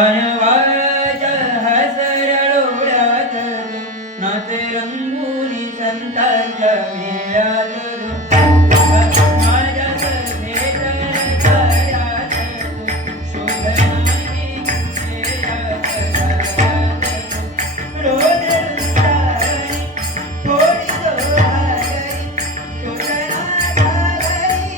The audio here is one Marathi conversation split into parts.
कानवाळाच्या हसऱ्या डोळ्यात नाच रंगुनी संतांच्या मेळ्यात माझ्या सभेतल्या कार्यात शोभनाने रोज वृंदावनी थोडी सोहागरी कोकणाच्या घरी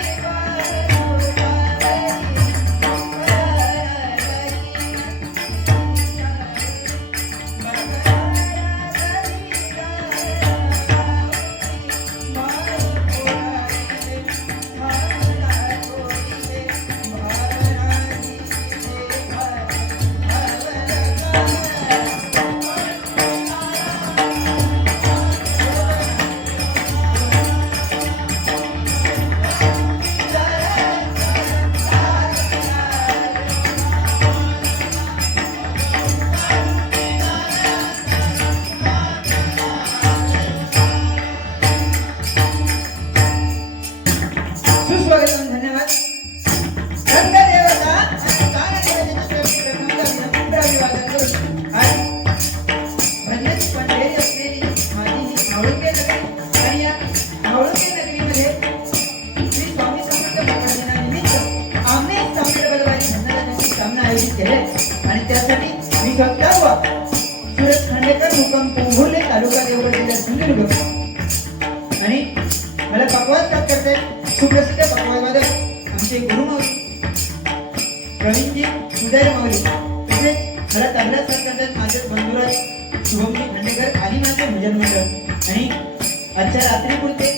सुस्वागतम. धन्यवाद. रंगदेवता आणि गानदेवतेच्या प्रथमचा अभिवादन करून आणि म्हणजेच पंढरी असलेली माझी ही मावळुंगे नगरी आणि या मावळुंगे नगरीमध्ये श्री स्वामी समर्थ भगवंतानिमित्त आम्ही सामील बलवानी धन्यवादाची सामना आयोजित केले आणि त्यासाठी मी स्वतः सुरेश खांडेकर मुक्काम पोंभुर्ले तालुका देवगड जिल्हा सिंधुदुर्ग आणि मला पकवाज साथ करते सुप्रसिद्ध पकवाजवादक आमचे गुरुमाऊली प्रवीणजी सुधार माऊली तसेच मला तबला साथ करतात माझे बंधुराज शुभमजी खांडेकर आणि माझे भजन मंडळ आणि आजच्या रात्रीपुरते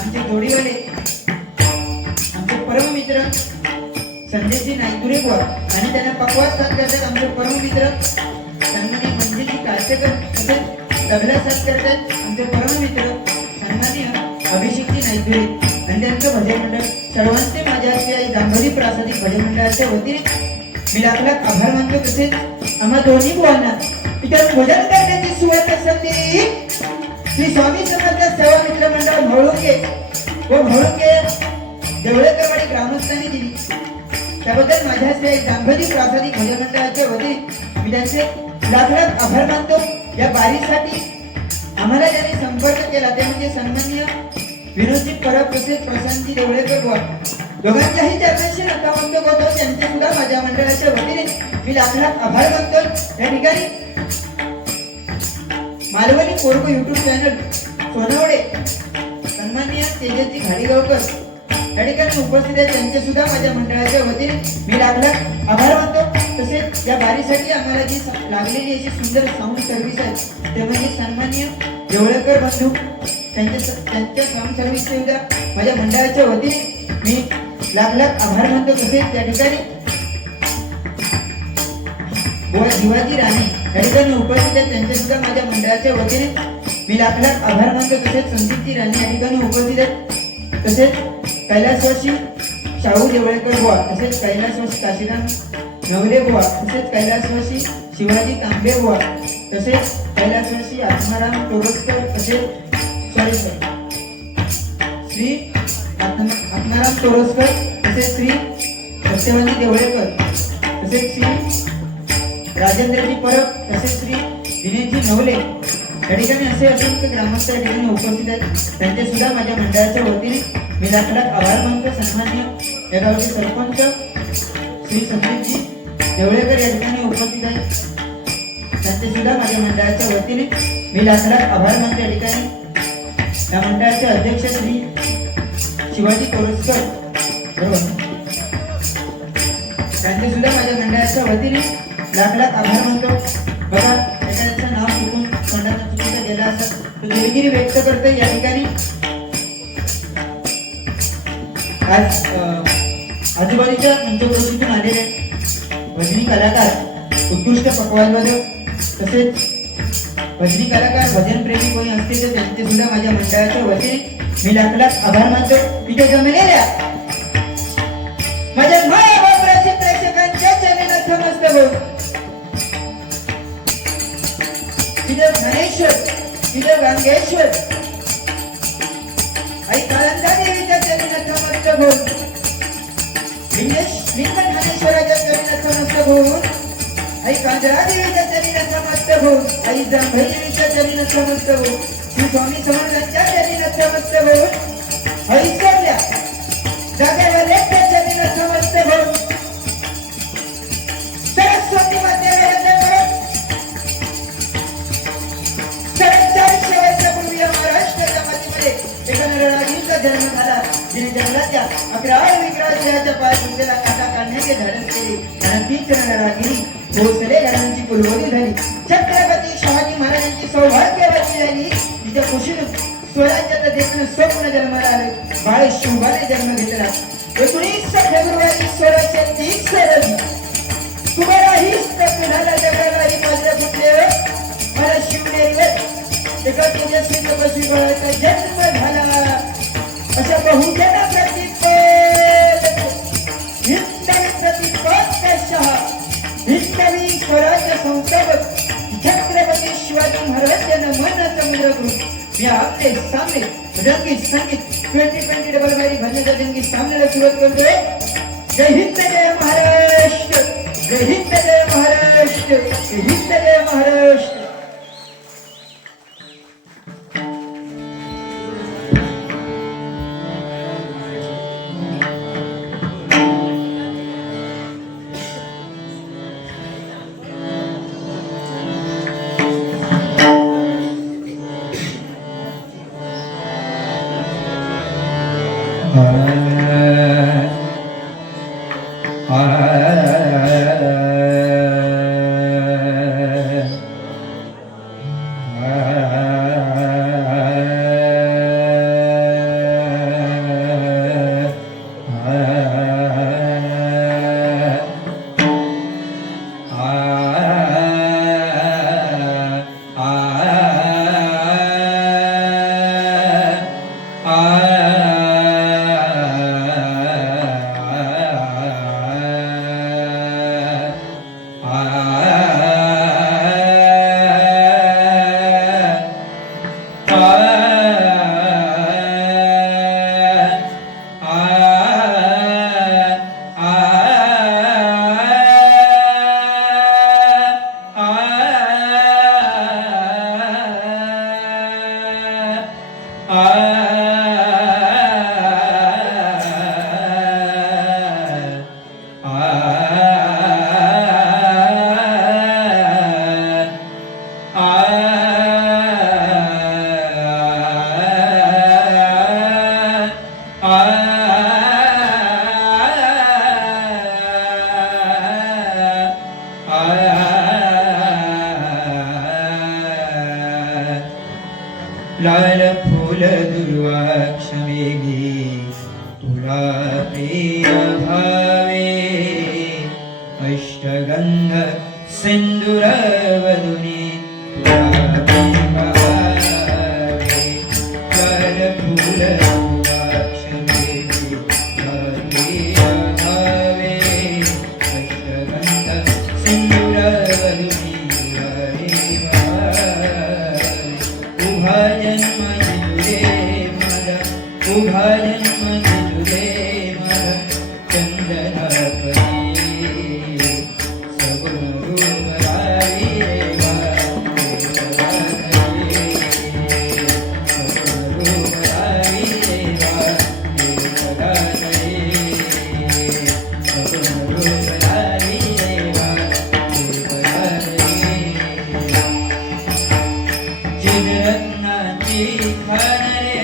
आमचे जोडीवाले आमचे परममित्र संजयजी नाईकुरे बुवा आणि त्यांना पकवाज साथ करतात आमचे परममित्र सन्माननीय मंजिलजी काळसेकर तसेच तबला साथ करतात आमचे परममित्र सन्माननीय अभिषेकजी नाईकुरे आणि त्यांचं भजन मंडळ. सर्वांचे माझ्या आई जांभोली प्रासादिक भजन मंडळाच्या वतीने मी लाख लाख आभार मानतो. तसेच आम्हा दोन्ही बुवांना इतर भजन करण्याची सुवर्ण संधी श्री स्वामी समर्थ सेवा मित्र मंडळ म्हाळुंगे व म्हाळुंगे देवळेकरवाडी ग्रामस्थांनी दिली. त्याबद्दल माझ्या आई जांभोली प्रासादिक भजन मंडळाच्या वतीने मी त्यांचे लाख लाख आभार मानतो. या बारीसाठी आम्हाला ज्यांनी संपर्क केला ते म्हणजे सन्माननीय विनोदजी परब तसेच प्रशांतजी देवळेकर बुवा दोघांच्याही चरणांशी नतमस्तक होतो. त्यांचे सुद्धा माझ्या मंडळाच्या वतीने मी लाख लाख आभार मानतो. या ठिकाणी मालवणी कोरगो युट्यूब चॅनल सोनवडे सन्माननीय तेजसजी घाडीगावकर या ठिकाणी उपस्थित आहेत. त्यांचे सुद्धा माझ्या मंडळाच्या वतीने मी लाख लाख आभार मानतो. तसेच या बारीसाठी आम्हाला जी लागलेली अशी सुंदर साऊंड सर्व्हिस आहे ते म्हणजे सन्माननीय देवळेकर बंधू त्यांच्या साऊंड सर्व्हिस सुद्धा माझ्या मंडळाच्या वतीने मी लाख लाख आभार मानतो. तसेच या ठिकाणी शिवाजी राणे या ठिकाणी उपस्थित आहेत. त्यांचे सुद्धा माझ्या मंडळाच्या वतीने मी लाख लाख आभार मानतो. तसेच संदीपजी राणे या ठिकाणी उपस्थित आहेत. तसेच कैलासवासी शाहू देवळेकर बुवा तसेच कैलासवासी काशीराम नवरे बुवा तसेच कैलासवासी शिवाजी तांबे बुवा तसेच कैलासवासी आत्माराम तोरसकर तसेच श्री आत्माराम तोरसकर तसेच श्री सत्यवादी देवळेकर तसेच श्री राजेंद्रजी परब तसेच श्री दिनेशजी नवले या ठिकाणी असे असंख्य ग्रामस्थ या ठिकाणी उपस्थित आहेत. त्यांचे सुद्धा माझ्या मंडळाच्या वतीने मी लाख लाख आभार मानतो. सन्माननीय या गावचे सरपंच श्री संदीपजी देवळेकर या ठिकाणी उपस्थित आहेत. त्यांचे सुद्धा माझ्या मंडळाच्या वतीने मी लाख लाख आभार मानतो. या ठिकाणी या मंडळाचे अध्यक्ष श्री शिवाजी तोरसकर बरोबर त्यांचे सुद्धा माझ्या मंडळाच्या वतीने लाख लाख आभार मानतो. बघा एखाद्याचं नाव चुकून तोंडाचा चुकीचा गेला असं तो दिलगिरी व्यक्त करतो. या ठिकाणी आज आजूबाजूच्या पंचक्रोशीतून आलेले भजनी कलाकार उत्कृष्ट पकवाजवादक तसेच भजनी कलाकार भजन प्रेमी कोणी असतील तर त्यांचे सुद्धा माझ्या मंडळाच्या वतीने मी लाख लाख आभार मानतो. इथे जमलेल्या माझ्या महाराष्ट्राच्या प्रेक्षकांच्या चरणात नमस्कार हो. इधर धनेश्वर इधर गंगेश्वर आई काळंदा देवीच्या चरणात नमस्कार हो. लिंगन धनेश्वराच्या चरणात नमस्कार हो. आई कांजरादेवीच्या चरणी नतमस्तक हो, आई जांभईदेवीच्या चरणी नतमस्तक हो, श्री स्वामी समर्थांच्या चरणी नतमस्तक हो, ऐश्वर्या जागेवरच्या चरणी नतमस्तक हो, सरस्वती मातेला वंदन करो. 44 वर्षापूर्वी या महाराष्ट्राच्या मातीमध्ये एका नरनारीचा जन्म झाला, जिने जंगलाच्या 11 विग्रहाच्या पायथ्याला काटा काढण्याचे धाडस केले. आणि तीच नरनागिरी भोसले घराण्याची कुलवडी झाली. छत्रपती शिवाजी महाराजांची सौभाग्यवती झाली. तिच्या कुशीतून स्वराज्याचं देखणं स्वप्न जन्माला आलं. बाळ शिवबाने जन्म घेतला. 19 फेब्रुवारी 1630 रोजी तुम्हालाही स्तब्ध झाला, जगालाही पाजऱ्या फुटले. मला शिवनेरीवर एका तेजस्वी तपस्वी बाळाचा जन्म झाला. अशा बहुजन हिंदवी स्वराज्य संस्थापक छत्रपती शिवाजी महाराजांना मन समुद्र करून मी आपले सामने रंगीत संगीत 2020 डबल बारी भजनाच्या रंगीत सामन्याला सुरुवात करतोय. जय हिंद जय महाराष्ट्र, जय हिंद जय महाराष्ट्र, जय हिंद जय महाराष्ट्र. लाल फूल दुर्वाक्षमेघी तुला प्रिय भावे अष्टगंध सिंदूर वदुनी तुला प्रिय भावे लाल फूल दुर्वाक्षमेघी तुला प्रिय भावे अष्टगंध सिंदूर वदुनी तुला प्रिय भावे उभा जन्म दिलुरे मला चंदनापरी सगुण रूप रावी रेवा सगुण रूप रावी रेवा सगुण रूप रावी रेवा चिदरत्नाची खान रे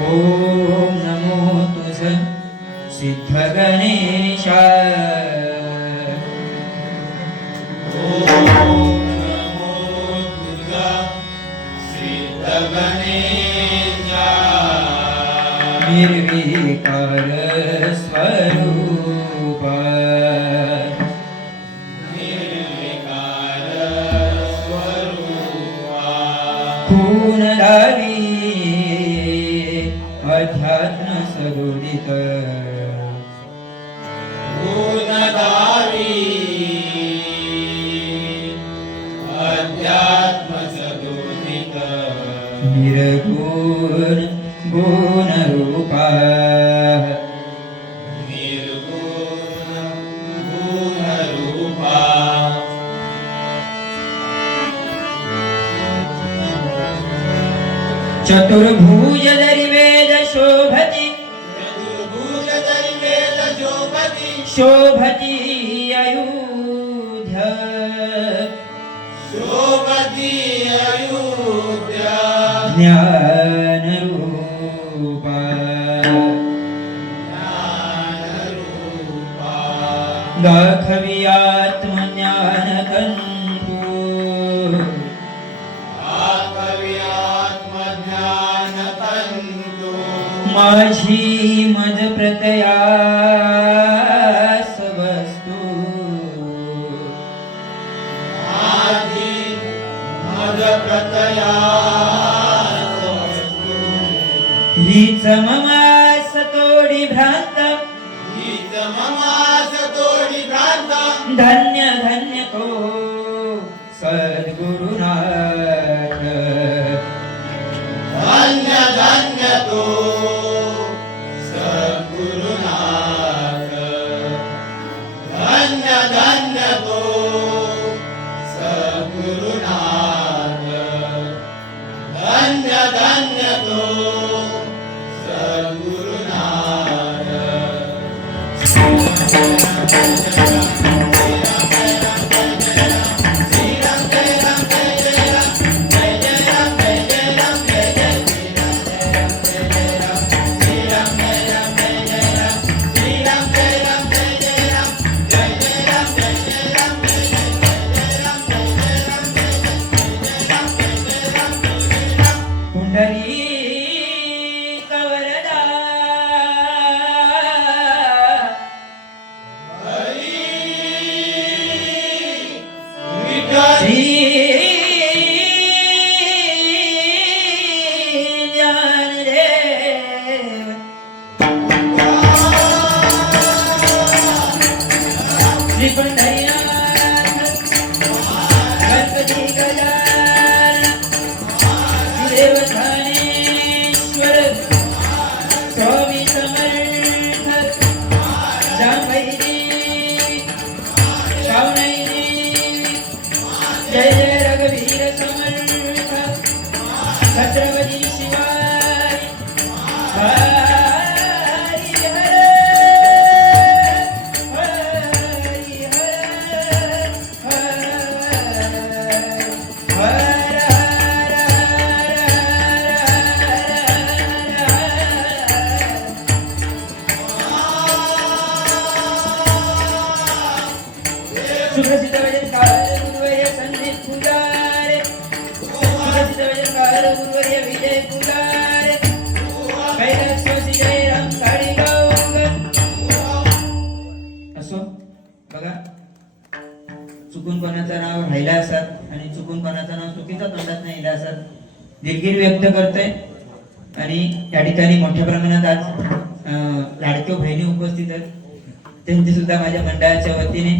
ओम नमो तुझ सिद्ध गणेशा निर्विकार स्वरूपा खूनधारी अध्यात्म सगुणित निर्गुण गुणरूपा चतुर्भुज दरिवेद शोभति शोभति अयोध्या ज्ञान रूपा दाखवी आत्मज्ञान तंतु माझी मज प्रतयास वस्तु हीच ममास तोडी भ्रांत धन्य धन्य तो सद्गुरुनाथ पुंडरीक वरदा श्री ज्ञानदेव श्री पंढरीनाथ गणपती गजानन देवधानेश्वर स्वामी समर्थ जांभई पावनई जय जय रघुवीर समर्थ छत्रपती शिवाजी हरि हर हरि हर हर सुप्रसिद्ध वचनकार गुरुवर्य संदीप फुलारे सुप्रसिद्ध वचनकार गुरुवर्य विजय फुलारे कैलासवासी जयराम काळीगाव असो बघा चुकून कोणाचं नाव राहिला असत आणि चुकून कोणाचं नाव चुकीचा तोंडात नाही येला असत दिलगिरी व्यक्त करतोय आणि या ठिकाणी मोठ्या प्रमाणात आज लाडक्या बहिणी उपस्थित आहेत त्यांचे सुद्धा माझ्या मंडळाच्या वतीने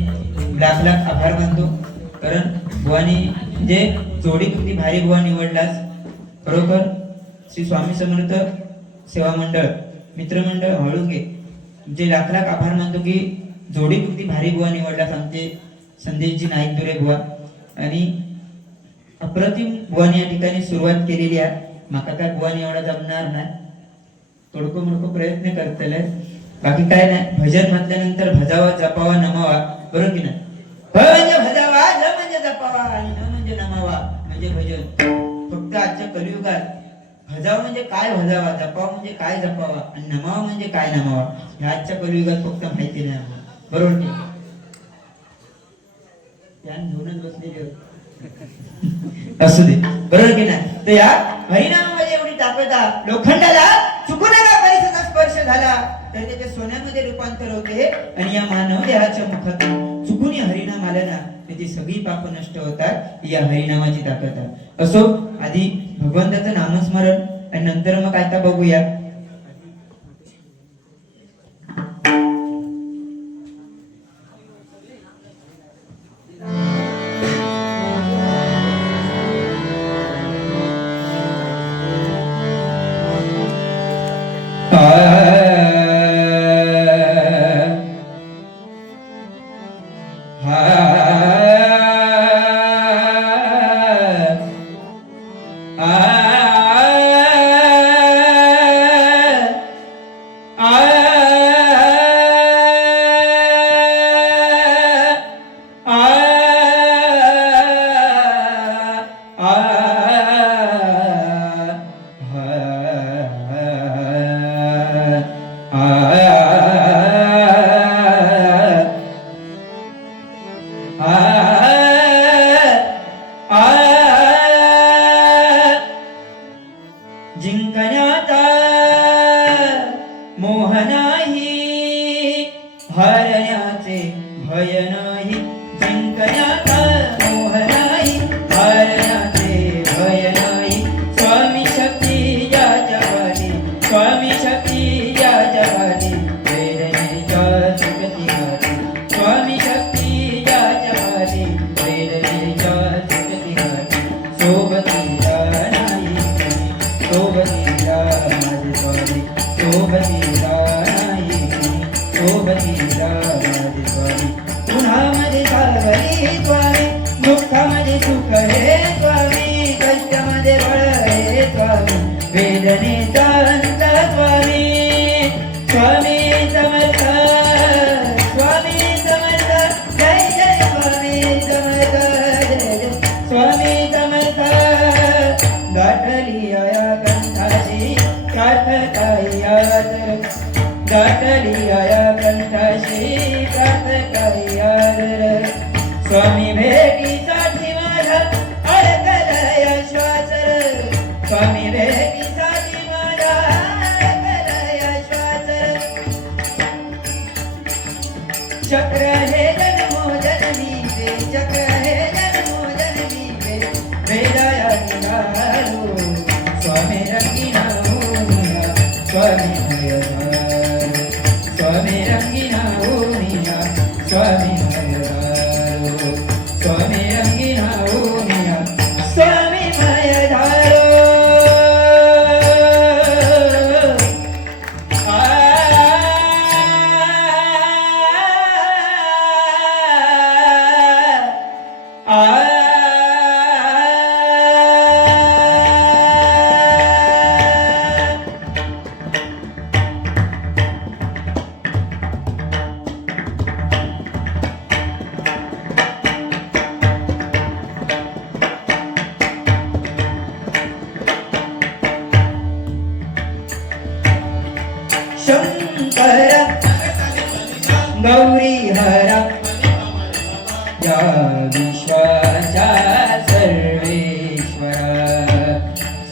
लाख लाख आभार मानतो कारण बुवानी जे जोडी किती भारी बुवा निवडलास खरोखर श्री स्वामी समर्थ सेवा मंडळ मित्रमंडळ हळुगे तुमचे लाख लाख आभार मानतो की जोडी किती भारी बुवा निवडलास आमचे संदेशजी नाईक दुरे बुवा आणि अप्रतिम बुवानी या ठिकाणी सुरुवात केलेली आहे माका काय बुवानी एवढा जमणार नाही तोडको मोडको प्रयत्न करतले बाकी काय नाही भजन म्हटल्यानंतर भजावा जपावा नमावा बरोबर की नाही भ म्हणजे भजावा ज म्हणजे जपावा आणि न म्हणजे नमावा म्हणजे भजन फक्त आजच्या कलियुगात भजाव म्हणजे काय भजावा, जपावा म्हणजे काय जपावा, आणि नमावा म्हणजे काय नमावा, ह्या आजच्या कलियुगात फक्त माहिती नाही आम्हाला. बरोबर की? ध्यान घेऊनच बसलेले होते. असू दे, बरोबर की नाही? तर या हरिनामामध्ये एवढी ताकद आहे. लोखंडाला चुकू नका परिसराचा स्पर्श झाला तर त्याचे सोन्यामध्ये रूपांतर होते, आणि या मानव देहाच्या मुखातून चुकून हरिनाम आला ना त्याची सगळी पाप नष्ट होतात. या हरिनामाची ताकद आहे. असो, आधी भगवंताचं नामस्मरण आणि नंतर मग आता बघूया जिंकण्याचा मोह नाही, हरण्याचे भय नाही. जिंकण्याचा मोह नाही, हरण्याचे भय नाही. स्वामी शक्ती या जगाली, स्वामी शक्ती या जगाली, वेदनेच्या सुगती घाली. स्वामी शक्ती या जगाली, वेदनेच्या सुगती घाली. सोबतीला नाही सोबतीला माझे स्वामी, सोबतीला नाही सोबतीला माझे स्वामी. उन्हामध्ये सावली स्वामी, दुःखामध्ये सुख हे स्वामी, कष्टामध्ये बळ हे स्वामी, वेदनेचा अंत स्वामी. स्वामी समर्थ, स्वामी समर्थ, जय जय स्वामी समर्थ, जय जय स्वामी समर्थ. गाठली आया कंठाशी प्रार्थकाई आदर, गाठली आया कंठाशी प्रार्थकाई आदर. स्वामी भेटीसाठी माझा अडकलय श्वास, स्वामी भेटीसाठी माझा अडकलय श्वास. चक्र हे जन्मोजन्मीचे, चक्र हे जन्मोजन्मीचे, वेदाया निघालो स्वामी रंगीना होनिया, स्वामी हरिहर, स्वामी रंगीना होनिया, स्वामी हरिहर, स्वामी रंगीना होनिया, स्वामी मयधारो. शंकर गौरी हरा या विश्वाच्या सर्वेश्वरा.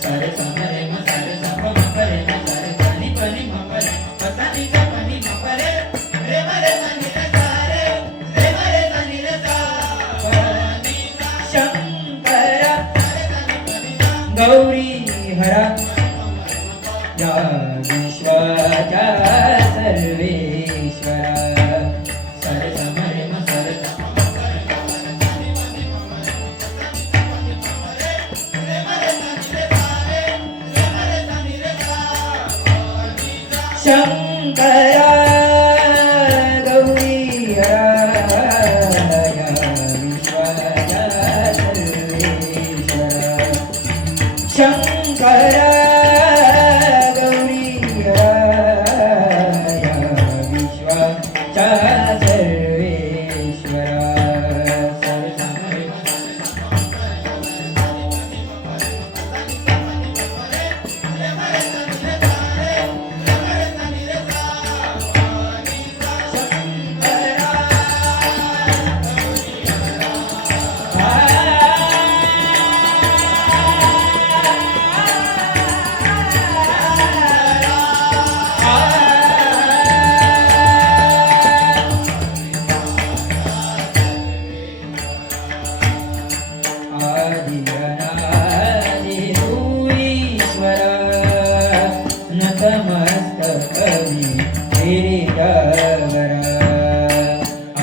सारे समरे म सारे सप मपरे म सारे सानी पनी मपरे पतानी का पनी मपरे रे मरे सानी रे सारे रे मरे सानी रे सा. शंकर गौरी हरा या विश्वाच्या सर्वेश्वरा. सारे समरे म सारे शंकरा गौरी हरा या विश्वाच्या सर्वेश्वरा. शंकरा नतमस्तकमी गिरिजावरा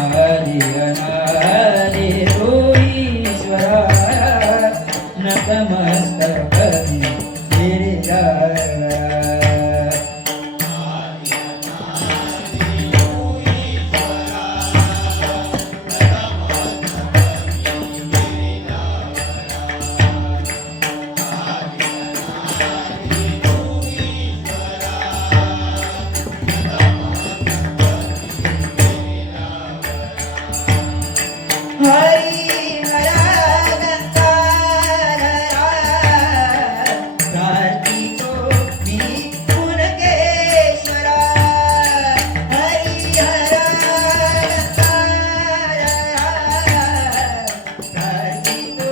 आदि अनादि तू ईश्वरा नतमस्तकमी गिरिजावरा हरी कार्तिको मी पुनकेश्वरा कार्तिको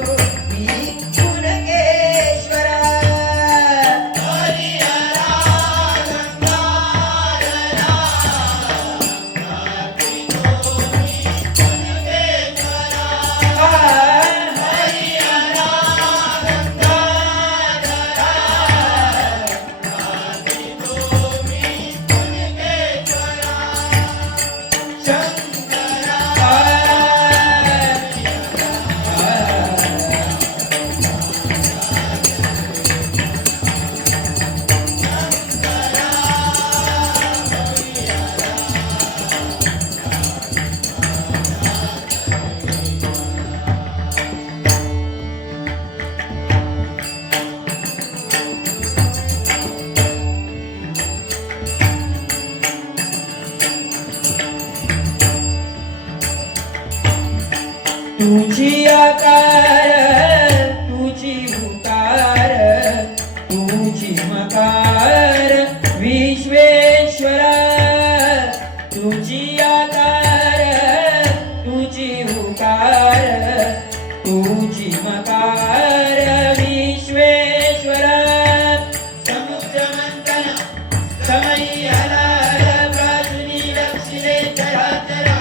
मी पुनकेश्वरा तुझी आकार तुझी उकार तुझी मकार विश्वेश्वरा तुझी आकार तुझी उकार तुझी मकार विश्वेश्वरा समुद्र मंथन समयी हलाल बाजूनी लक्षिले चराचरा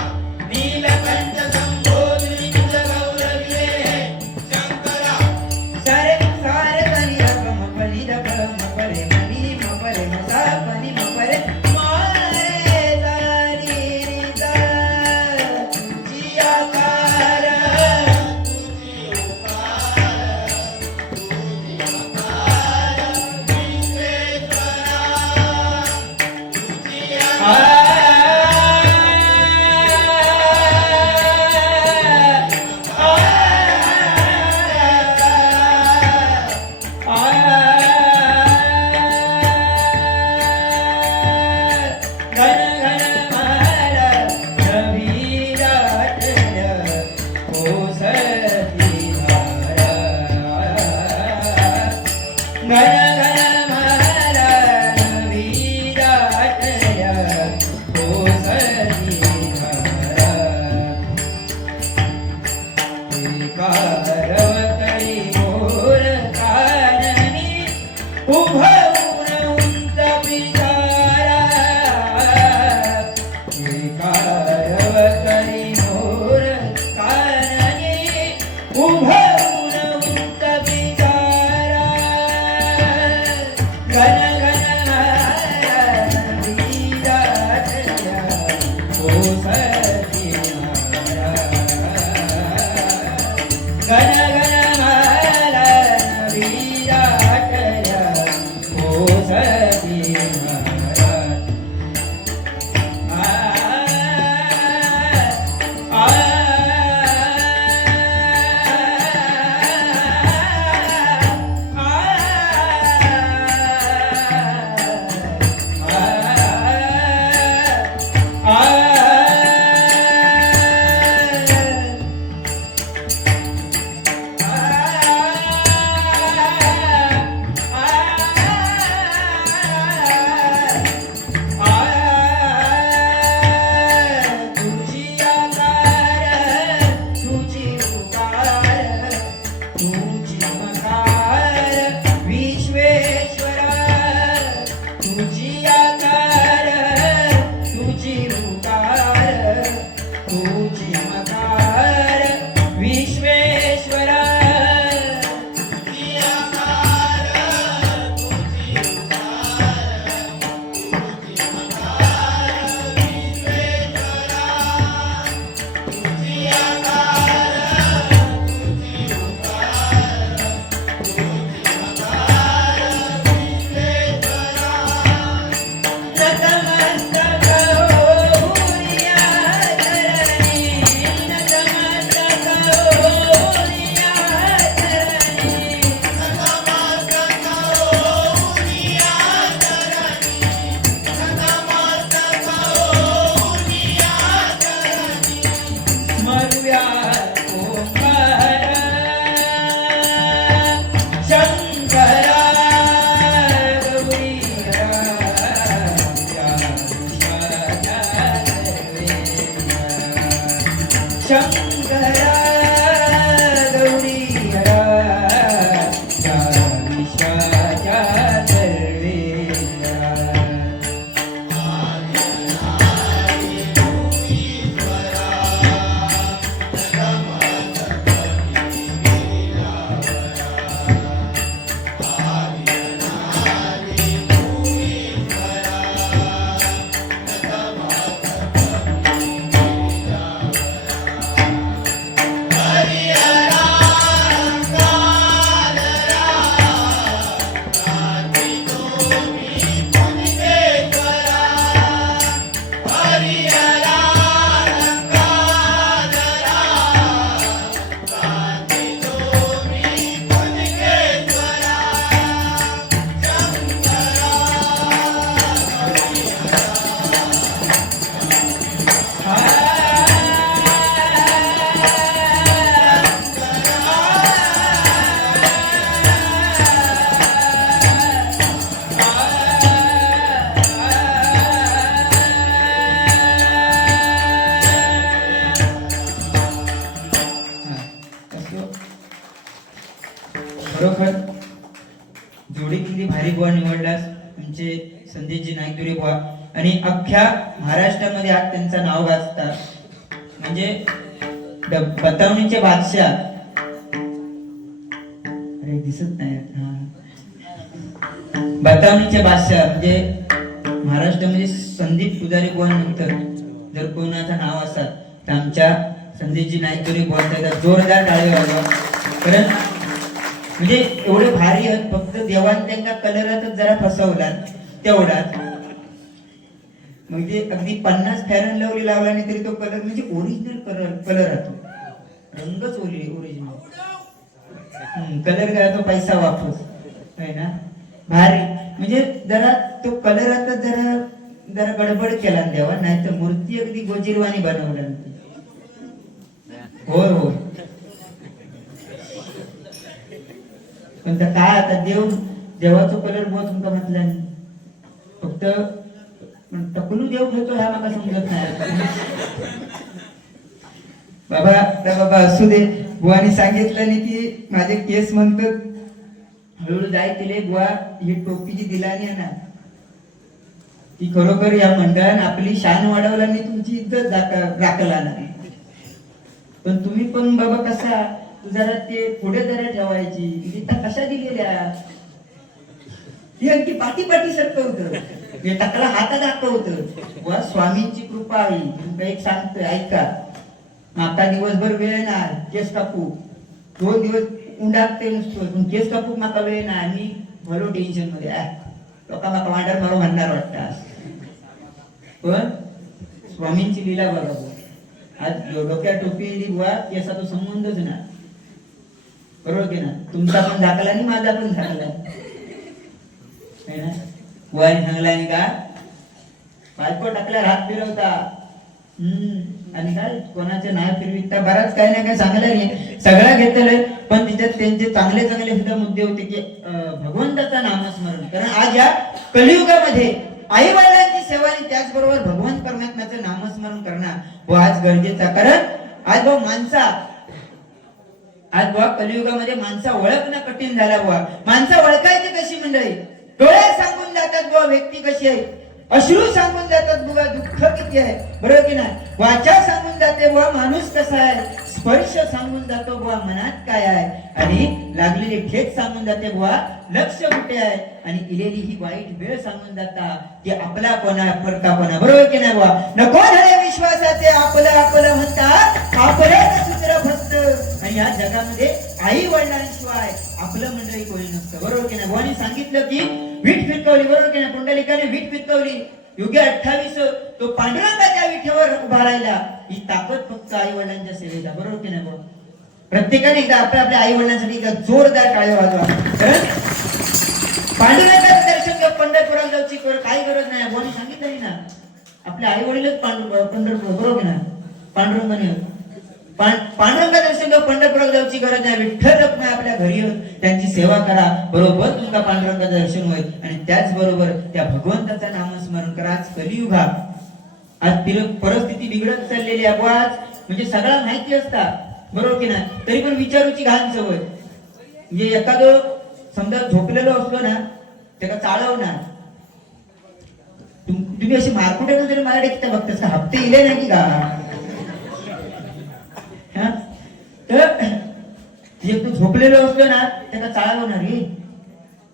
नीलकंठ संबोधुनी तुझ गौरविले शंकरा सारे सारे तरी रकम पली रकम परे मनी मपरे मसा पनी मपरे मारे दारी रिता तुझी आकार तुझी उकार तुझी मकार विश्वेश्वरा शंकरा गौरी हरा या विश्वाच्या सर्वेश्वरा. खरोखर जोडी किती भारी बुवा निवडलास आमचे संदेशजी नाईकदुरे बुवा. आणि अख्ख्या महाराष्ट्रामध्ये आज त्यांचं नाव गाजतात. म्हणजे बतावणीचे बादशाह, अरे दिसत नाही, बतावणीचे बादशाह म्हणजे महाराष्ट्रामध्ये संदीप पुजारी बुवा नंतर जर कोणाचं नाव असतात तर आमच्या संदेशजी नाईकदुरे बुवा जोरदार टाळी वाजवा. कारण म्हणजे एवढे भारी आहेत. फक्त देवान त्यांना कलरातच जरा फसवला तेवढाच. म्हणजे अगदी 50 फेअर अँड लवली लावला नाही तरी तो कलर म्हणजे ओरिजिनल कलर राहतो. रंगच ओरिजिनल कलर काय तो पैसा वापस आहे ना. भारी म्हणजे जरा तो कलरातच जरा जरा गडबड केला देवा, नाही तर मूर्ती अगदी गोजीरवाणी बनवला. होय होय. पण काय आता देवाचा कलर बुवा तुमका म्हटलं फक्त टकलू देव घेतो ह्या मला समजत नाही. बाबा असू दे. बुवानी सांगितलं नाही की माझे केस म्हणतात हळूहळू जाय तिले बुवा ही टोपी जी दिलानी आहे ना ती खरोखर या मंडळानं आपली शान वाढवला आणि तुमची इज्जत राखला नाही. पण तुम्ही पण बाबा कसा जरा ते पुढे जरा ठेवायची. गीता कशा दिलेल्या ही अगदी पाठी सारखं होतं. हे टाकला हातात दाखवत वा स्वामींची कृपा आहे. तुमका एक सांगतोय ऐका. आता दिवसभर वेळ नाही केस कापू, 2 दिवस उंडाकते नुसतो पण केस कापूक माका वेळ नाही. मी भलो टेन्शन मध्ये लोक माका वांडर मारो म्हणणार वाटतं. पण स्वामींची लीला बघा. आज डोक्या टोपी बुवा केसा तो संबंधच नाही. बरोबर की ना. तुमचा पण झाकला आणि माझा पण झाकला वाईन सांगला आणि का बायको टाकल्या हात फिरवता. आणि काय कोणाचे नाही फिरविता बराच काही ना काय सांगायला नाही. सगळं घेतलंय पण तिच्यात त्यांचे चांगले चांगले सुद्धा मुद्दे होते की भगवंताचं नामस्मरण. कारण आज या कलियुगामध्ये आई वडिलांची सेवा आणि त्याचबरोबर भगवंत परमात्म्याचं नामस्मरण करणं आज गरजेचं. कारण आज भाऊ आज बुवा कलियुगामध्ये माणसा ओळखणं कठीण झाला. बुवा माणसा ओळखायची कशी मंडळी. डोळे सांगून जातात बुवा व्यक्ती कशी आहे. अश्रू सांगून जातात बुवा दुःख किती आहे. बरोबर की नाही. वाचा सांगून जाते बुवा माणूस कसा आहे. स्पर्श सांगून जातो बुवा मनात काय आहे. आणि लागलेली ठेच सांगून जाते बुवा लक्ष कुठे आहे. आणि इलेली ही वाईट वेळ सांगून जाता की आपला कोणा परका कोणा. बरोबर की नाही बुवा. नको झाले विश्वासाचे आपलं म्हणतात आपल्याच सूत्र फक्त. आणि या जगामध्ये आई वडिलांशिवाय आपलं मंडळी कोणी नसतं. बरोबर की नाही. बुवानी सांगितलं की वीट फिरकवली. बरोबर की नाही. पुंडलिकाने वीट फिरकवली. युगे 28 तो पांडुरंगाच्या विठेवर उभा राहिला. ही ताकद फक्त आई वडिलांच्या सेवेचा. बरोबर की नाही. प्रत्येकाने एकदा आपल्या आई वडिलांसाठी एकदा जोरदार टाळ्या वाजवा. कारण पांडुरंगाचं दर्शन घेऊन पंढरपुरात जाऊची काही गरज नाही. बोनी सांगितलं ना आपल्या आई वडीलच पंढरपूर. बरोबर ना. पांडुरंगा दर्शन घेऊन पंढरपुरात जाऊची गरज नाही. विठ्ठल रखुमाई आपल्या घरी त्यांची सेवा करा. बरोबर तुमका पांडुरंगाचं दर्शन होईल. आणि त्याचबरोबर त्या भगवंताचं नामस्मरण करा. आज कलियुगात आज परिस्थिती बिघडत चाललेली आहे. आज म्हणजे सगळं माहिती असता, बरोबर की नाही, तरी पण विचारूची घाण सवय. म्हणजे एखादं समजा झोपलेलो असलो ना त्याला चालवणार, तुम्ही अशी मारकुटे तरी मला डेकता बघतेस का, हप्ते इले नाही की का? हा? तर जे तू झोपलेलो असलो ना त्याला चालवणार, हे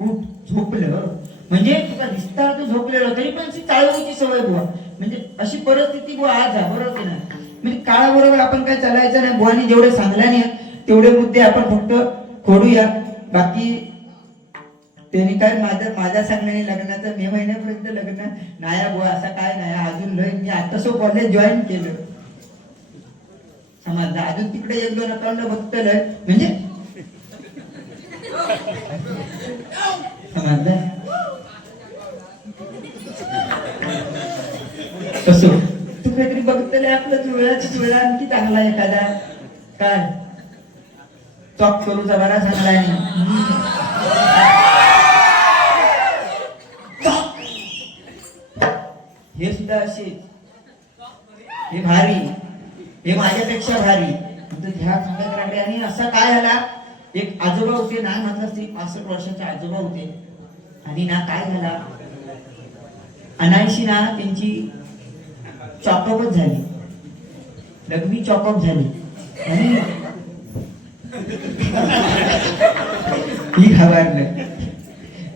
उठ झोपलं म्हणजे तुला दिसता तू झोपलेलो तरी पण चालवण्याची सवय बुवा. म्हणजे अशी परिस्थिती बुवा आज आहे, बरोबर की नाही. म्हणजे काळाबरोबर आपण काय चालायचं नाही. बुवानी जेवढे सांगल्याने तेवढे मुद्दे आपण फक्त खोडूया. बाकी त्यांनी काय माझ्या सांगण्याने लग्नाचं मे महिन्यापर्यंत लग्न नाया बुवा असा काय नाही अजून. लय मी आता सो कॉलेज जॉईन केलं समजलं, अजून तिकडे एक दोन अकाउंट बघतलंय म्हणजे समजलं. कसो तू काहीतरी बघतलंय आपलं जुळा आणखी चांगला एखादा काय चॉक करूचा बरा चांगला नाही. हे सुद्धा असे हे भारी, हे माझ्यापेक्षा भारी. ह्या सांगत आणि असा काय झाला, एक आजोबा होते ना, म्हटलं 65 वर्षाचे आजोबा होते आणि ना काय झाला अनायशी ना त्यांची चॉकअपच झाली, लग्नी चॉकअप झाली आणि ही खबरलं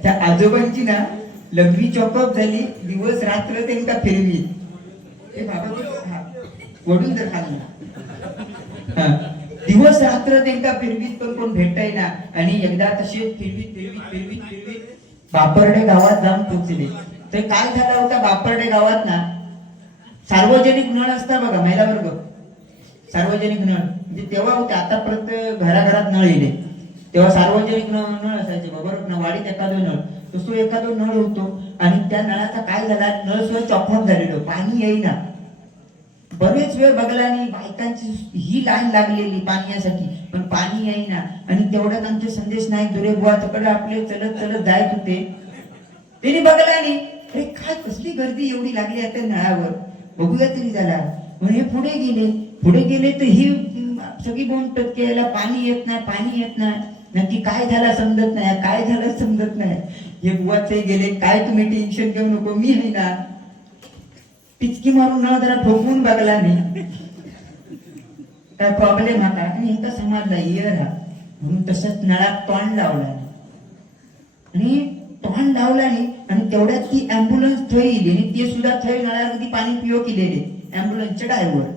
त्या आजोबांची ना लग्नी चॉकअप झाली. दिवस रात्र त्यांना फिरवी ते बाबा वडून जर खाल्ला दिवस रात्र त्यांना फिरवीत पण कोण भेटाय ना. आणि एकदा तसे फिरवीत बापर्डे गावात जाऊन पोचले. तर काय झाला होता बापर्डे गावात ना सार्वजनिक नळ असता बघा, महिला वर्ग सार्वजनिक नळ म्हणजे तेव्हा होते, आता परत घराघरात नळ येले. तेव्हा सार्वजनिक नळ असायचे बरोबर ना, वाडीत एखादो नळ, तसं एखादो नळ होतो. आणि त्या नळाचा काय झाला, नळ सुद्धा चॉकअप झालेलो, पाणी येईना. बरेच वेळ बघला आणि बायकांची ही लाईन लागलेली पाण्यासाठी, पण पाणी येईना. आणि तेवढ्यात आमचे संदेश नाईक दुरे बुवा तिकडे आपले चलत जायत होते. त्यांनी बघला आणि अरे काय कसली गर्दी एवढी लागली आता नळावर, बघूया तरी झाला. म्हणजे पुढे गेले तर ही सगळी बोंबटत की याला पाणी येत नाही, नक्की काय झाला समजत नाही. हे बुवाचे गेले, काय तुम्ही टेन्शन घेऊ नको, मी आहे ना. पिचकी मारून ना जरा ठोकून बघला नाही काय प्रॉब्लेम होता आणि इथं समजला इयर हा म्हणून तसंच नळात तोंड लावला आणि तेवढ्यात ती अँब्युलन्स थंय येली आणि ते सुद्धा थंय नळामध्ये पाणी पिओ केलेले अँब्युलन्सचे ड्रायव्हर.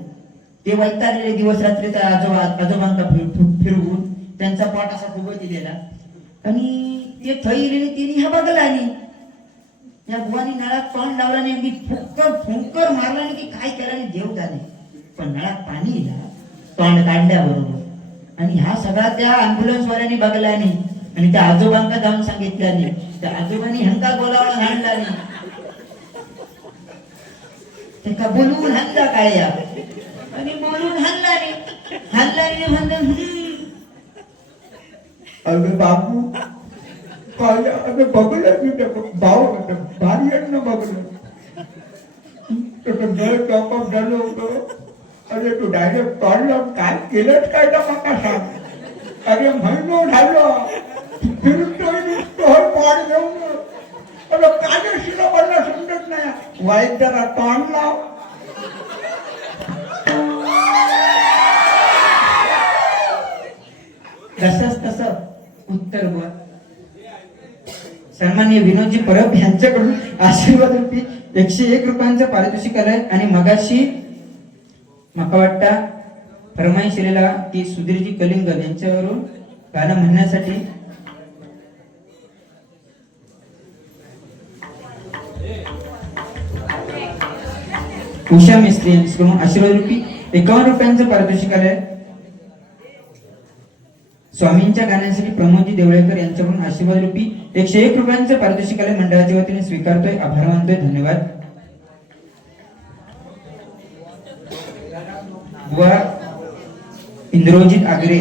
ते वैतागलेले दिवस रात्री त्या आजोबांना फिरवून त्यांचा पाठ असा फुगत दिलेला आणि ते थंय येलेले तिने हा बघला आणि या बुवानी नळात तोंड लावला नाही, अगदी फुंकर मारला नाही की काय केला नाही देव झाले. पण नळात पाणी येला तोंड काढल्याबरोबर आणि हा सगळा त्या अँब्युलन्स वाल्याने बघला नाही. आणि त्या आजोबांना जाऊन सांगितलं नाही, त्या आजोबांनी हंका बोलावला हाणला नाही, ते का बोलवून हाणला काय या आणि बोलून हाणला नाही म्हणलं अगं बाबू काय अगं बघलं मी भाऊ भारी बघलं तसं नळ चॉकअप झालं होतं. अरे तू डायरेक्ट काढलं काय केलंच काय ना माका सांग. अरे म्हणून झालं फिरतोय पाड घेऊन अरे काय शिला पडला समजत नाही. वाईट जरा तोंड लाव. तसंच उत्तर बुवा सन्माननीय विनोदजी परब यांच्याकडून आशीर्वाद रूपी 101 रुपयांचं पारितोषिक आलंय. आणि मगाशी माका वाटता फरमाईश केलेला की सुधीरजी कलिंगल यांच्यावरून गाणं म्हणण्यासाठी उषा मिस्त्री यांच्याकडून आशीर्वाद रूपी 51 रुपयांचं पारितोषिक आलंय. स्वामींच्या गाण्यासाठी प्रमोदजी देवळेकर यांच्याकडून आशीर्वाद रूपी 101 रुपयांचं पारितोषिक आलंय. मंडळाच्या वतीने स्वीकारतोय, आभार मानतोय, धन्यवाद. बुवा इंद्रोजित आगरे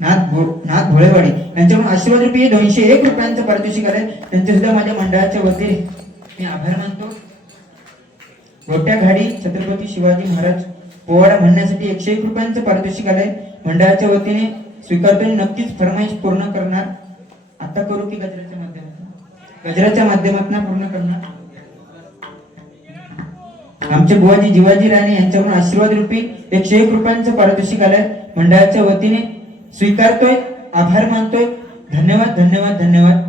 नाथ भोळेवाडी यांच्याकडून आशीर्वाद रूपी 201 रुपयांचं पारितोषिक आलंय. त्यांचे सुद्धा माझ्या मंडळाच्या वतीने मी आभार मानतो. गोट्या घाडी छत्रपती शिवाजी महाराज पोवाडा म्हणण्यासाठी 101 रुपयांचं पारितोषिक आलंय. मंडळाच्या वतीने स्वीकारतो. नक्कीच फरमाईश पूर्ण करणार. आता करू की गजराच्या माध्यमातून? गजराच्या माध्यमातून पूर्ण करणार. आमचे बुवाजी जिवाजी राणे यांच्याकडून आशीर्वाद रूपी 101 रुपयांचं पारितोषिक आलंय. मंडळाच्या वतीने स्वीकारतोय. आभार मानतोय. धन्यवाद धन्यवाद धन्यवाद.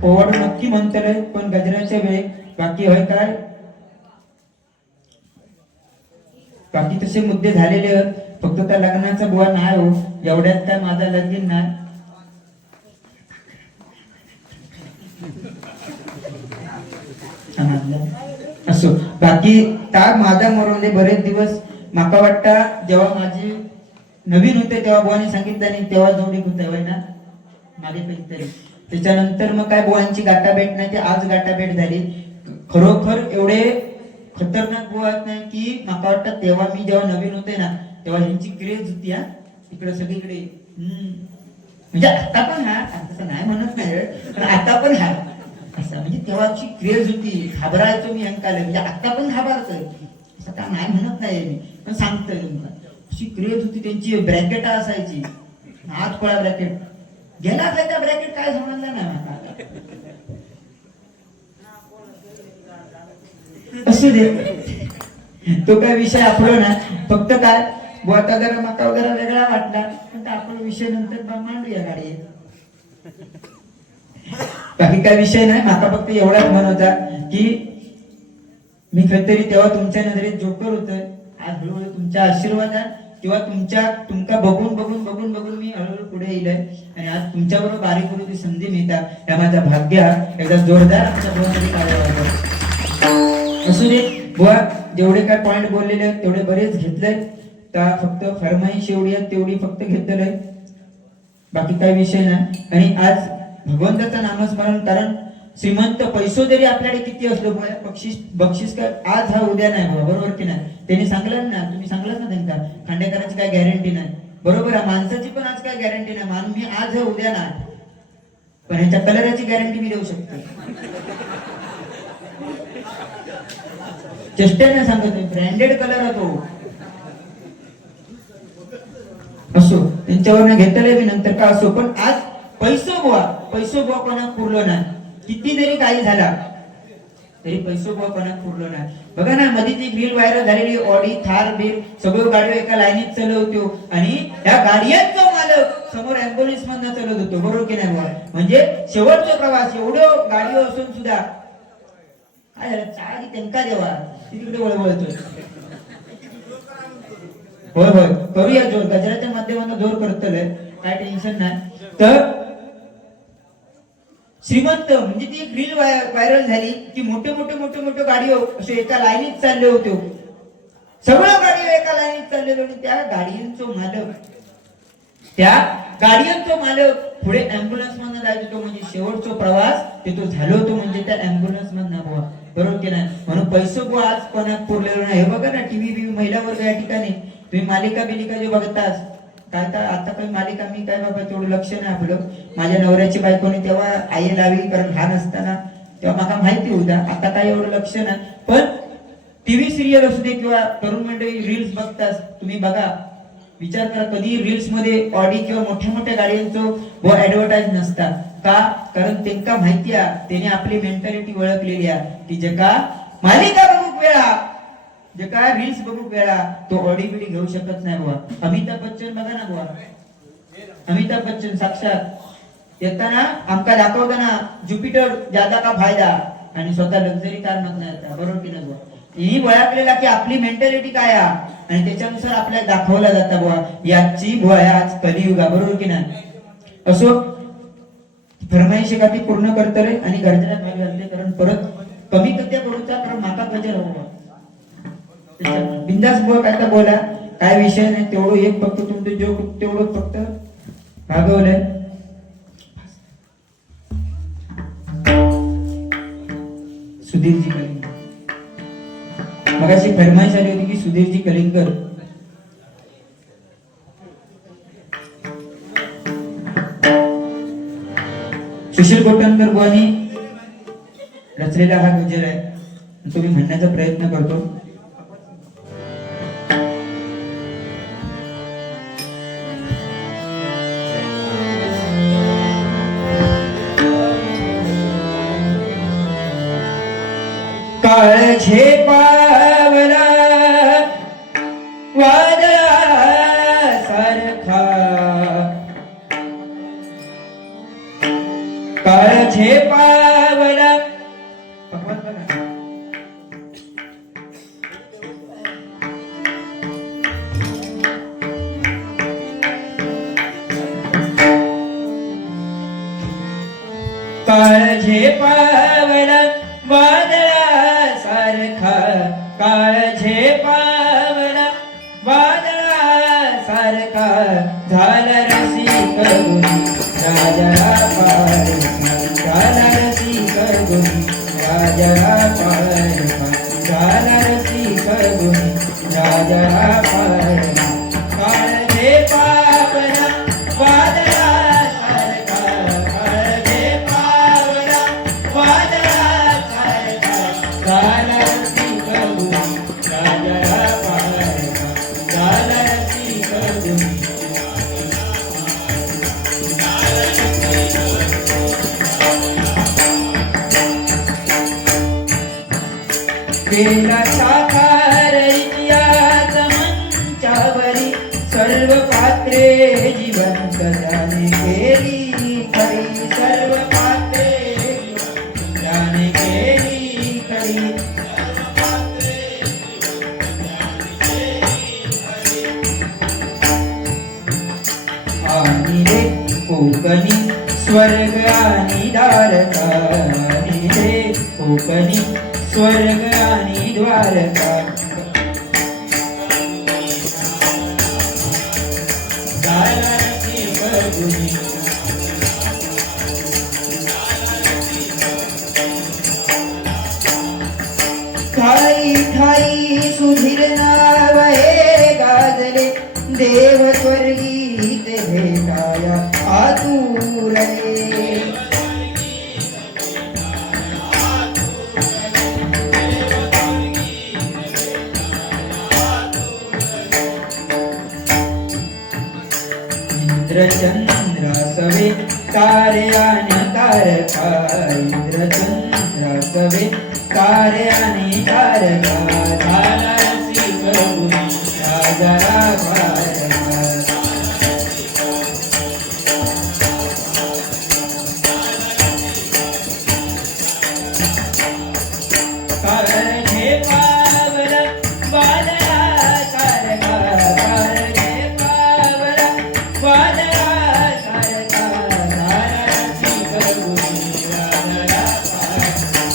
पोवाडा नक्की म्हणतोय पण गजराच्या वेळी बाकी होय काय? बाकी तसे मुद्दे झालेले आहेत. फक्त त्या लग्नाचा बुवा नाही हो. एवढ्यात काय माझा लगीन नाही. असो बाकी ताग माझा मरोले बरेच दिवस माका वाटता जेव्हा माझी नवीन होते तेव्हा बुवानी सांगितलं नाही तेव्हा जोडी होत आहे ना मागे कधीतरी. त्याच्यानंतर मग काय बुवांची गाठाभेट नाही. ते आज गाठाभेट झाली. खरोखर एवढे खतरनाक बुवा नाही की माका वाटतं तेव्हा मी जेव्हा नवीन होते ना तेव्हा ह्यांची क्रेज होती. हा इकडे सगळीकडे म्हणजे आता पण हा तसं नाही म्हणत नाही पण आता पण हा असं म्हणजे तेव्हाची क्रेज होती. घाबरायचो मी अंकाला. म्हणजे आता पण घाबरतोय असं का नाही म्हणत नाही मी पण सांगतोय तुम्हाला. अशी क्रेज होती त्यांची. ब्रॅकेट असायची हात पळा ब्रॅकेट गेला त्या ब्रॅकेट काय समजलं नाही मला. असू दे तो काय विषय आपलो ना. फक्त काय बोता जरा मका जरा वेगळा वाटला पण आपण विषय नंतर मांडूया गाडी. बाकी काय विषय नाही. माका फक्त एवढाच म्हण होता की मी काहीतरी तेव्हा तुमच्या नजरेत जोकर होतोय. आज हळूहळू तुमच्या आशीर्वादात किंवा तुमका बघून बघून बघून बघून मी हळूहळू पुढे येईल आणि आज तुमच्या बरोबर बारीक करून ती संधी मिळतात या माझा भाग्य. एकदा जोरदार आमच्या असू दे बुवा. जेवढे काय पॉइंट बोललेले आहेत तेवढे बरेच घेतले. त्या फक्त फरमाईश एवढी आहे तेवढी फक्त घेतलेलं आहे. बाकी काय विषय नाही. आणि आज भगवंताचं नामस्मरण कारण श्रीमंत पैसो जरी आपल्याकडे किती असलो बक्षीस काय आज हा उद्या नाही बाबा. बरोबर की नाही? त्यांनी सांगलं ना. तुम्ही सांगलात ना त्यांना खांडेकरांची काय गॅरंटी नाही. बरोबर आहे. माणसाची पण आज काय गॅरंटी नाही. माणूस मी आज आहे उद्या नाही पण ह्याच्या कलराची गॅरंटी मी देऊ शकतो. चेष्टेने सांगत ब्रँडेड कलर आहे तो. असो त्यांच्यावर घेतले मी नंतर का असो पण आज पैसो बुवा कोणाक पुरलो नाही. किती जरी काही झाला तरी पैसो बुवा कोणाक पुरलो नाही. बघा ना मध्ये ती रील व्हायरल झालेली ऑडी थार बीर सगळं गाडी एका लाईनीत चालवतो आणि त्या गाडीचा मालक समोर अँब्युलन्स मधनं चालवत होतो. बरोबर की नाही बुवा? म्हणजे शेवटचा प्रवास एवढं गाडी असून सुद्धा काय झालं चाळी त्यांका देवा तिकडे वळवळतोय. होय होय करूया जोर. गजराच्या माध्यमातून जोर करतोय काय टेन्शन नाही. तर श्रीमंत म्हणजे ती एक रील व्हायरल झाली की मोठे मोठे मोठे मोठे गाडी असे एका लाईनीत चालले होते. सगळं गाडी एका लाईनीत चाललेलो आणि त्या गाडीयांचा मालक पुढे अँब्युलन्स मधनं जायचो. तो म्हणजे शेवटचा प्रवास ते तो झालो होतो म्हणजे त्या अँब्युलन्स मधनं बुवा. बरोबर की नाही? म्हणून पैसे बुवा आज कोणाक पुरलेलो नाही. हे बघा ना टीव्ही महिला वर्ग या ठिकाणी तुम्ही मालिका जे बघतास काय तर आता काही मालिका मी काय बाबा तेवढं लक्ष नाही आपलं. माझ्या नवऱ्याची बायकोने तेव्हा आई लावली कारण लहान असताना तेव्हा मला माहिती होता. आता काय एवढं लक्ष नाही पण टीव्ही सिरियल असू दे किंवा तरुण मंडळी रील्स बघतास तुम्ही बघा विचार करा कधी रील्स मध्ये ऑडी किंवा मोठ्या मोठ्या गाड्यांचं ऍडव्हर्टाईज नसतात का? कारण त्यांना माहिती आहे त्याने आपली मेंटॅलिटी ओळखलेली आहे की जे का मालिका बघू वेळा जे काय रील्स बघू वेळा तो ऑडी बिडी घेऊ शकत नाही बुवा. अमिताभ बच्चन बघा ना बुवा. अमिताभ बच्चन साक्षात येताना आमका दाखवताना ज्युपिटर ज्यादा का फायदा आणि स्वतः लक्झरी कार मधनं येतात. बरोबर की नाही बुवा? ही ओळखलेला की आपली मेंटॅलिटी काय आहे आणि त्याच्यानुसार आपल्याला दाखवला जातं बुवा. याची बुवा आज कलियुगा. बरोबर की नाही? असो फरमाईशी का ती पूर्ण करतले आणि गरजेला भाग घालते कारण परत कमी कत्या करूचा कारण माका गजर हवा. बिंदास बुवा काय बोला काय विषय नाही. तेवढं एक फक्त तुमचं जो तेवढं फक्त भागवलंय. सुधीरजी कलिंगर मगाशी फरमाईश आली होती की सुधीरजी कलिंगर सुशील कोटणकर बुवानी रचलेला हा गजर आहे. तुम्ही म्हणण्याचा प्रयत्न करतो. काळ झेपावला वादळा सारखा काळ झेपावला काळ झेपावला वादळा सारखा काळ झेपावला वादळा सारखा झाला रसिक गुणी राजा पारखा झाला रसिक गुणी राजा पारखा झाला रसिक गुणी राजा पारखा काळ झेपावला वादळा केला साकार इतिहास मंचावरी सर्व पात्रे जिवंत त्याने केली खरी सर्व पात्रे त्याने केली खरी आणि रे कोकणी स्वर्ग आणि द्वारका आणि रे कोकणी स्वर्ग आणि द्वारका झाला रसिक गुणी ठाई ठाई सुधीर नाव हे गाजले देव स्वर्गी ते भेटाया आतुरले इंद्रचंद्रासवे कार्याने तारका इंद्रचंद्रासवे कार्याने तारका झाला रसिक गुणी राजा पारखा काळ झेपावला वादळा सारखा काळ झेपावला वादळा सारखा झाला रसिक गुणी राजा पारखा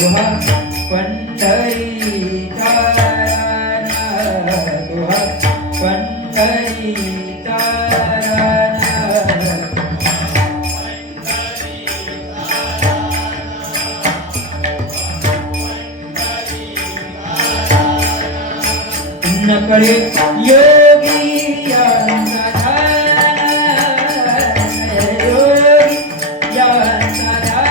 दोहा पंढरीचा राणा, दोहा पंढरीचा राणा. नकळे योगी यांचा ध्यान, योगी यांचा ध्यान.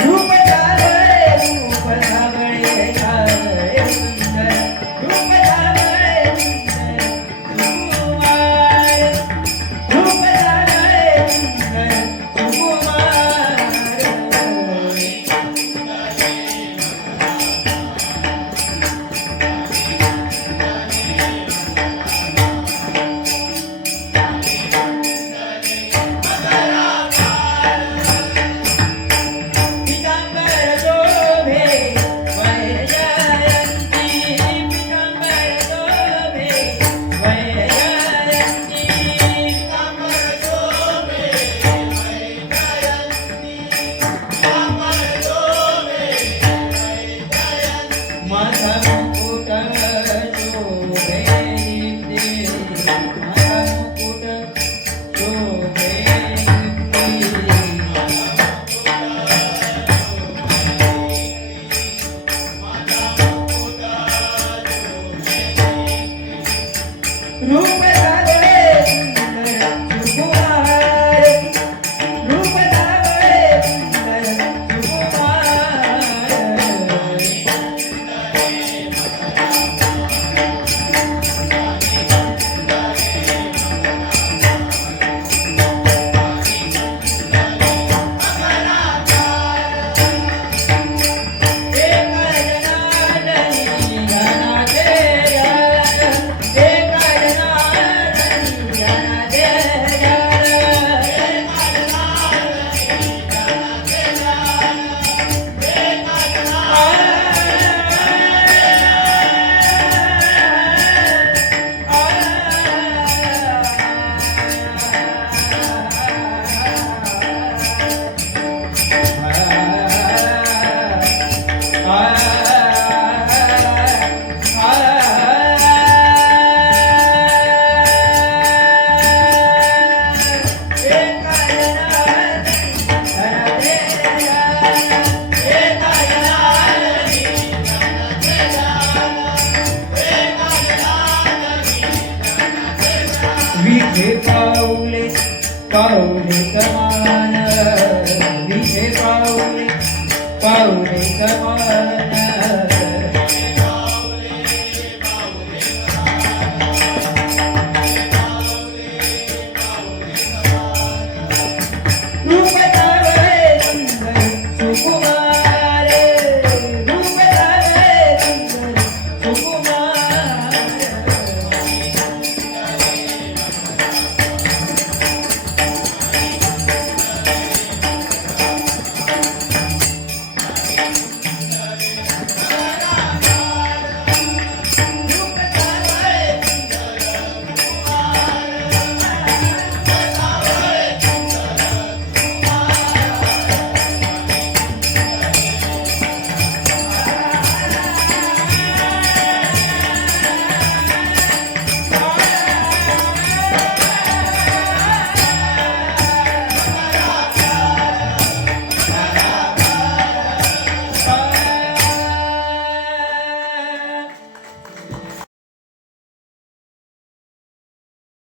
रूप धावळे, रूप धावळे, धावळे सुंदर, रूप धावळे सुंदर, सुकुमार. रूप धावळे सुंदर, सुकुमार. पितांबर शोभे वैजयंती, पितांबर शोभे वैजयंती, पितांबर शोभे वैजयंती, पितांबर शोभे वैजयंती. माझा मुकुट शोभे दीप्ती, माझा मुकुट शोभे दीप्ती. रूप धावळे सुंदर, सुकुमार. रूप धावळे सुंदर, सुकुमार. विखे पाऊले पाऊले समान, विखे पाऊले पाऊले समान.